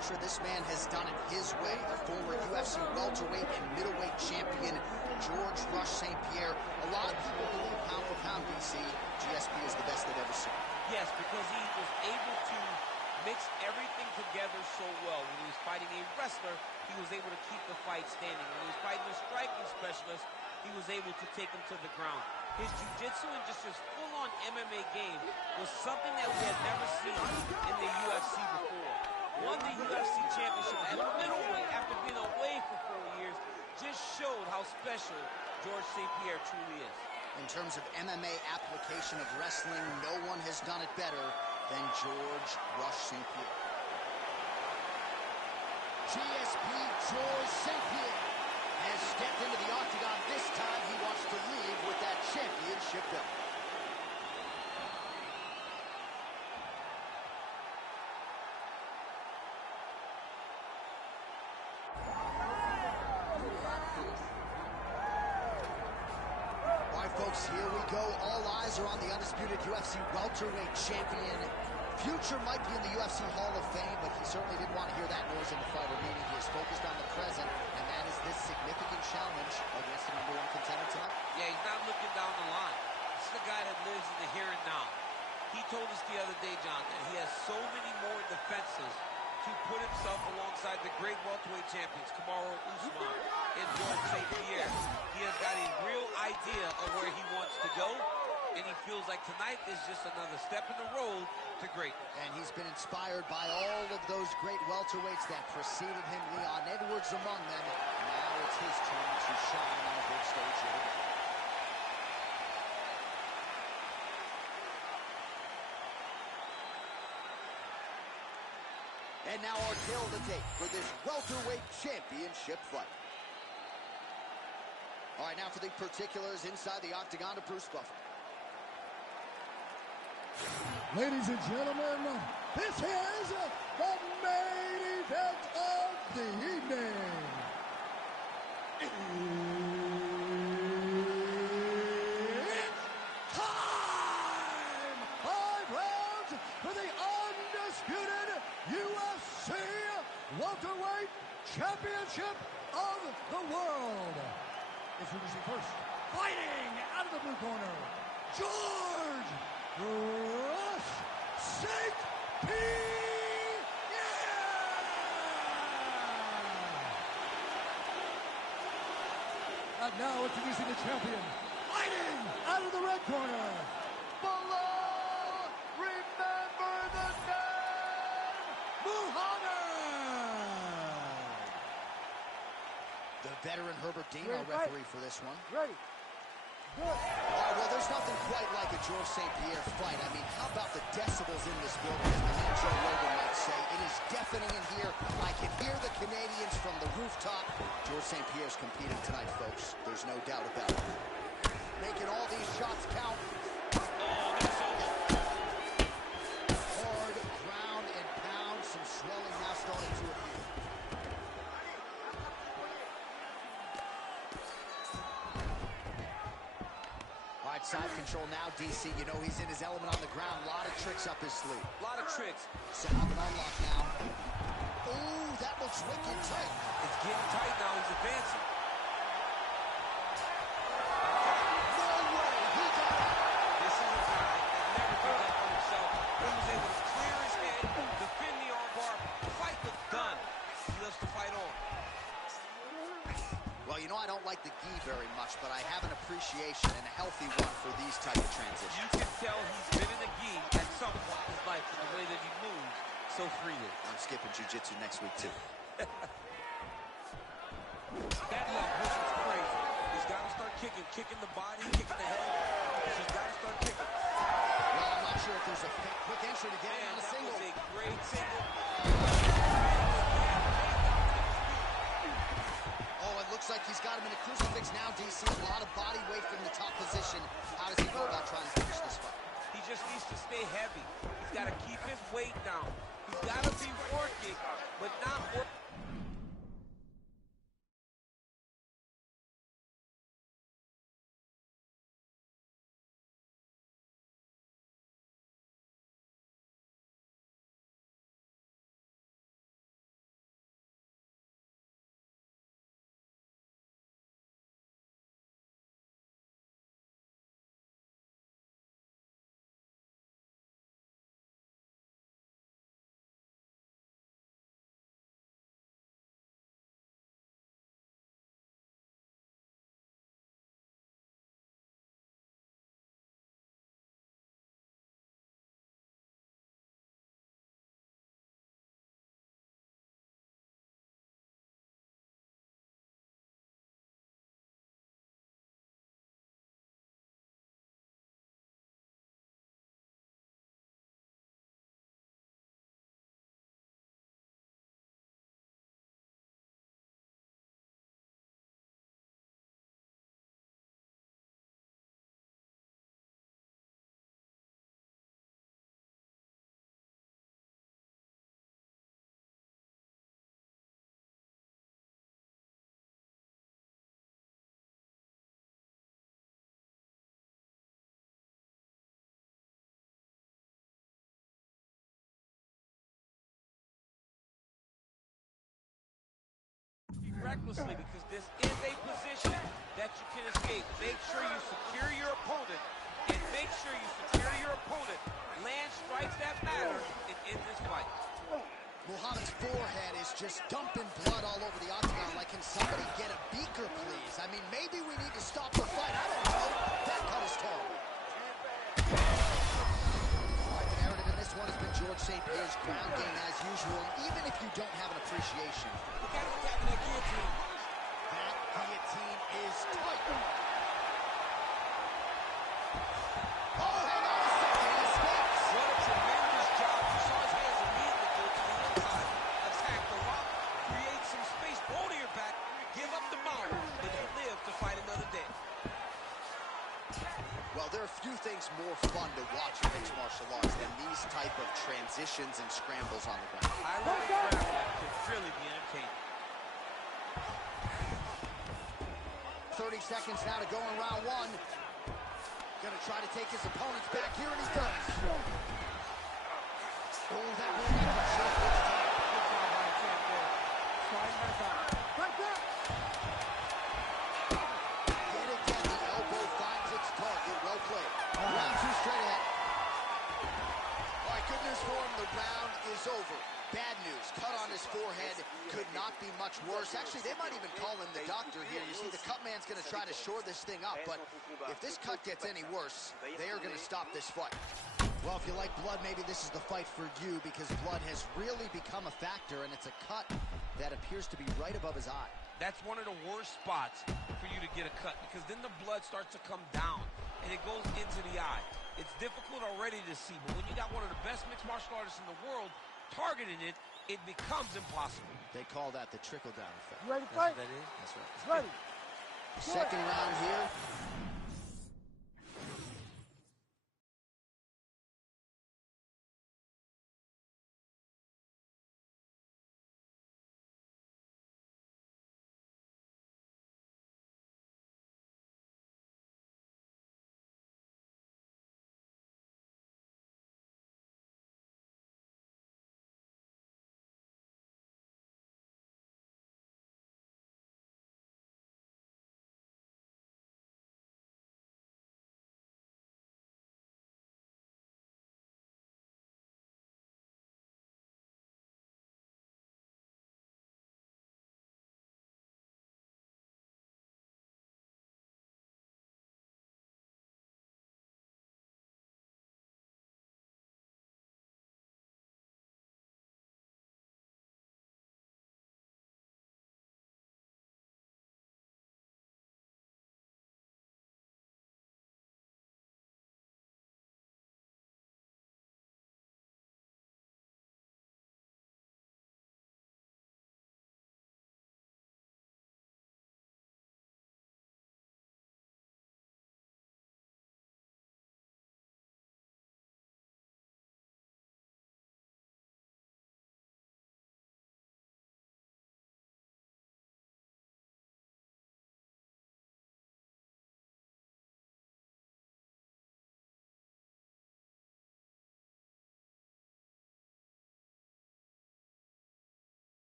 mantra. This man has done it his way. A former UFC welterweight and middleweight champion, George Rush St. Pierre. A lot of people believe pound for pound, DC, GSP is the best they've ever seen. Yes, because he was able to mix everything together so well. When he was fighting a wrestler, he was able to keep the fight standing. When he was fighting a striking specialist, he was able to take him to the ground. His jiu-jitsu and just his full-on MMA game was something that we had never seen in the UFC before. Won the UFC championship at middleweight after being away for 4 years. Just showed how special George St. Pierre truly is. In terms of MMA application of wrestling, no one has done it better than George Rush St. Pierre. GSP George St. Pierre has stepped into the octagon. This time he wants to leave with that championship belt. All right, folks, here we go. All eyes are on the undisputed UFC welterweight champion. Future might be in the UFC Hall of Fame, but he certainly didn't want to hear that noise in the fighter meeting. He is focused on the present, and that is this significant challenge against the #1 contender tonight. Yeah, he's not looking down the line. This is the guy that lives in the here and now. He told us the other day, John, that he has so many more defenses to put himself alongside the great welterweight champions, Kamaru Usman and George St. Pierre. He has got a real idea of where he wants to go, and he feels like tonight is just another step in the road to greatness. And he's been inspired by all of those great welterweights that preceded him, Leon Edwards among them. Now it's his turn to shine on a big stage here. And now our tale of the tape for this welterweight championship fight. All right, now for the particulars inside the octagon to Bruce Buffer. Ladies and gentlemen, this is the main event of the evening. It's time! 5 rounds for the undisputed UFC welterweight championship of the world. Introducing first, fighting out of the blue corner, George Rush St. Pierre! And now introducing the champion, fighting out of the red corner, below, remember the name, Muhammad! The veteran Herbert Dean, our referee for this one. Ready. All right, well, there's nothing quite like a George St. Pierre fight. I mean, how about the decibels in this building, as my man Joe Logan might say. It is deafening in here. I can hear the Canadians from the rooftop. George St. Pierre's competing tonight, folks. There's no doubt about it. Making all these shots count. Hard ground and pound. Some swelling now starting to appear. Side control now, DC. You know he's in his element on the ground. A lot of tricks up his sleeve. A lot of tricks. Set up and unlock now. Ooh, that looks wicked tight. It's getting tight now. He's advancing. No way. He got it. This is a guy that never gives up on himself. He was able to clear his head, defend the armbar. The fight was done. He loves to fight on. Well, you know, I don't like the gi very much, but I have an appreciation and a healthy one for these type of transitions. You can tell he's been in the gi at some point in his life in the way that he moves so freely. I'm skipping jiu-jitsu next week, too. That left hook is crazy. He's got to start kicking the body, kicking the head. He's got to start kicking. Well, I'm not sure if there's a quick entry to get in on a single. That was a great single. Looks like he's got him in a crucifix now, DC. A lot of body weight from the top position. How does he go about trying to finish this fight? He just needs to stay heavy. He's got to keep his weight down. He's got to be working, but not working. recklessly because this is a position that you can escape. Make sure you secure your opponent, and make sure you secure your opponent. Land strikes that matter and end this fight. Muhammad's forehead is just dumping blood all over the octagon. Like, can somebody get a beaker, please? I mean, maybe we need to stop the fight. I don't know. That cut is terrible. The narrative in this one has been George St. Pierre's ground game as usual, even if you don't have an appreciation. Look at him attacking that guillotine. That guillotine is tight. Oh, hang on a second. He escapes. What a tremendous job. You saw his hands immediately go to the inside. Attack the rock. Create some space. Roll to your back. Give up the mount. And you live to fight another day. Well, there are few things more fun to watch in mixed martial arts than these type of transitions and scrambles on the ground. I love grappling. Could really be entertaining. 30 seconds now to go in round one. Gonna try to take his opponent's back here, and he does. Oh, that rear naked choke was tight. Good job by the champ there. Sliding back out. Right back. Yet again, the elbow finds its target. Well played. Round two straight ahead. All right, good news for him. The round is over. Bad news. Cut on his forehead could not be much worse. Actually, they might even call in the doctor here. You see, the cut man's going to try to shore this thing up, but if this cut gets any worse, they are going to stop this fight. Well, if you like blood, maybe this is the fight for you, because blood has really become a factor, and it's a cut that appears to be right above his eye. That's one of the worst spots for you to get a cut, because then the blood starts to come down and it goes into the eye. It's difficult already to see, but when you got one of the best mixed martial artists in the world targeting it, it becomes impossible. They call that the trickle-down effect. You ready to That's fight? what that is? That's right. Ready. Second round here.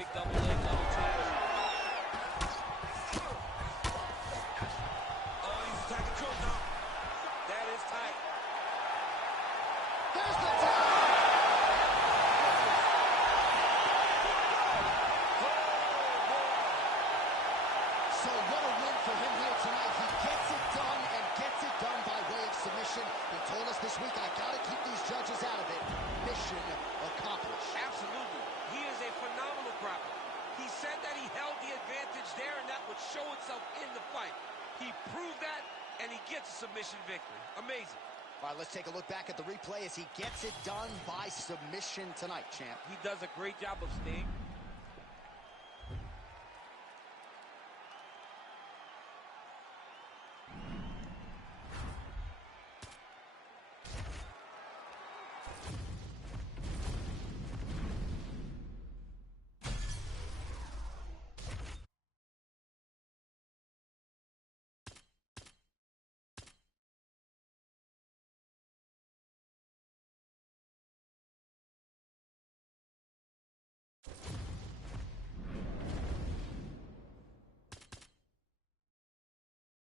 Big double leg, double change. Oh, he's attacking choke now. That is tight. There's the tap. So what a win for him here tonight. He gets it done, and gets it done by way of submission. He told us this week, I got to keep these judges out of it. Mission accomplished. Absolutely. He is a phenomenal grappler. He said that he held the advantage there, and that would show itself in the fight. He proved that, and he gets a submission victory. Amazing. All right, let's take a look back at the replay as he gets it done by submission tonight, champ. He does a great job of staying